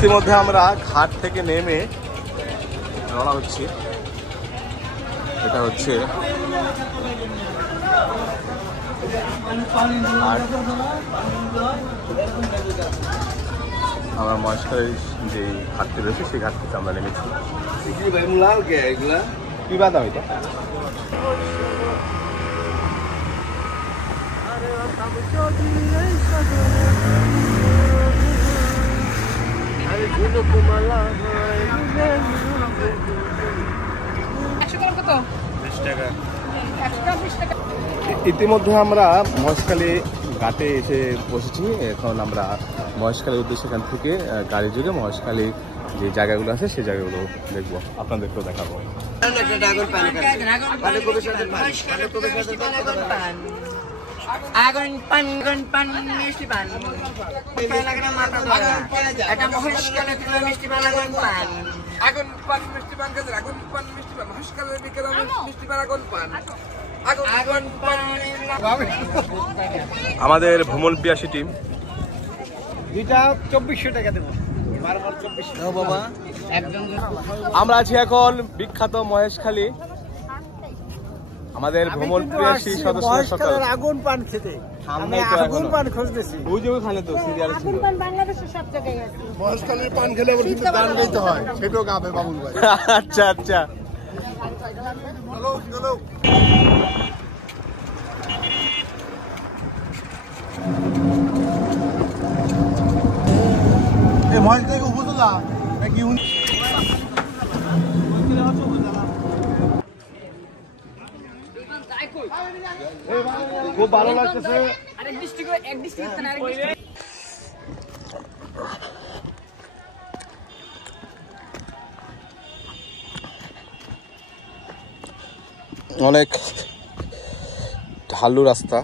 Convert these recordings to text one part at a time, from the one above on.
ইতিমধ্যে আমরা ঘাট থেকে নেমে রওনা হচ্ছি। এটা হচ্ছে আমার মহেশখালীর যে ঘাটটি রয়েছে সেই ঘাট থেকে আমরা নেমেছি। কি বাদ এটা ইতিমধ্যে আমরা মহেশখালী ঘাটে এসে বসেছি। এখন আমরা মহেশখালীর উদ্দেশ্যে এখান থেকে গাড়ি যোগে মহেশখালী যে জায়গাগুলো আছে সেই জায়গাগুলো দেখবো, আপনাদেরকেও দেখাবো। আগুন পান পান মিষ্টি পান এটা মহেশখালী মিষ্টি পান আগুন পান আগুন পান মিষ্টি পান আগুন পান মিষ্টি পান মহেশখালী মিষ্টি পান আগুন পান আগুন পান। আমাদের ভ্রমণ পিয়াসী টিম এটা 2400 টাকা দেবো। আমরা আছি এখন বিখ্যাত মহেশখালী। আমাদের ভ্রমণ পিয়াসী সদস্য সকল আগুন পান খেতে আগুন পান খুঁজতেছি। ওই যে ওখানে তো সিরিয়াল ছিল। আগুন পান বাংলাদেশের সব জায়গায় আছে। মহেশখালীর পান খেলে আবার কিন্তু দান দিতে হয়, সেটাও গাবে বাবুল ভাই। আচ্ছা আচ্ছা চলো চলো। এই মহেশখালী উপজেলা নাকি খুব ভালো লাগতেছে। অনেক ঢালু রাস্তা।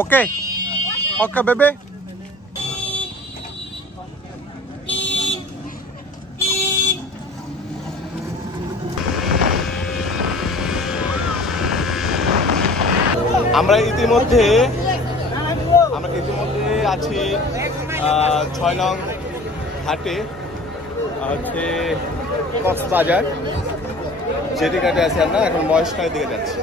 ওকে ওকে বেবে। আমরা ইতিমধ্যে আছি 6 নং ঘাটে, হচ্ছে কক্সবাজার যেটি ঘাটে আছি আমরা। এখন মহেশখালীর দিকে যাচ্ছি।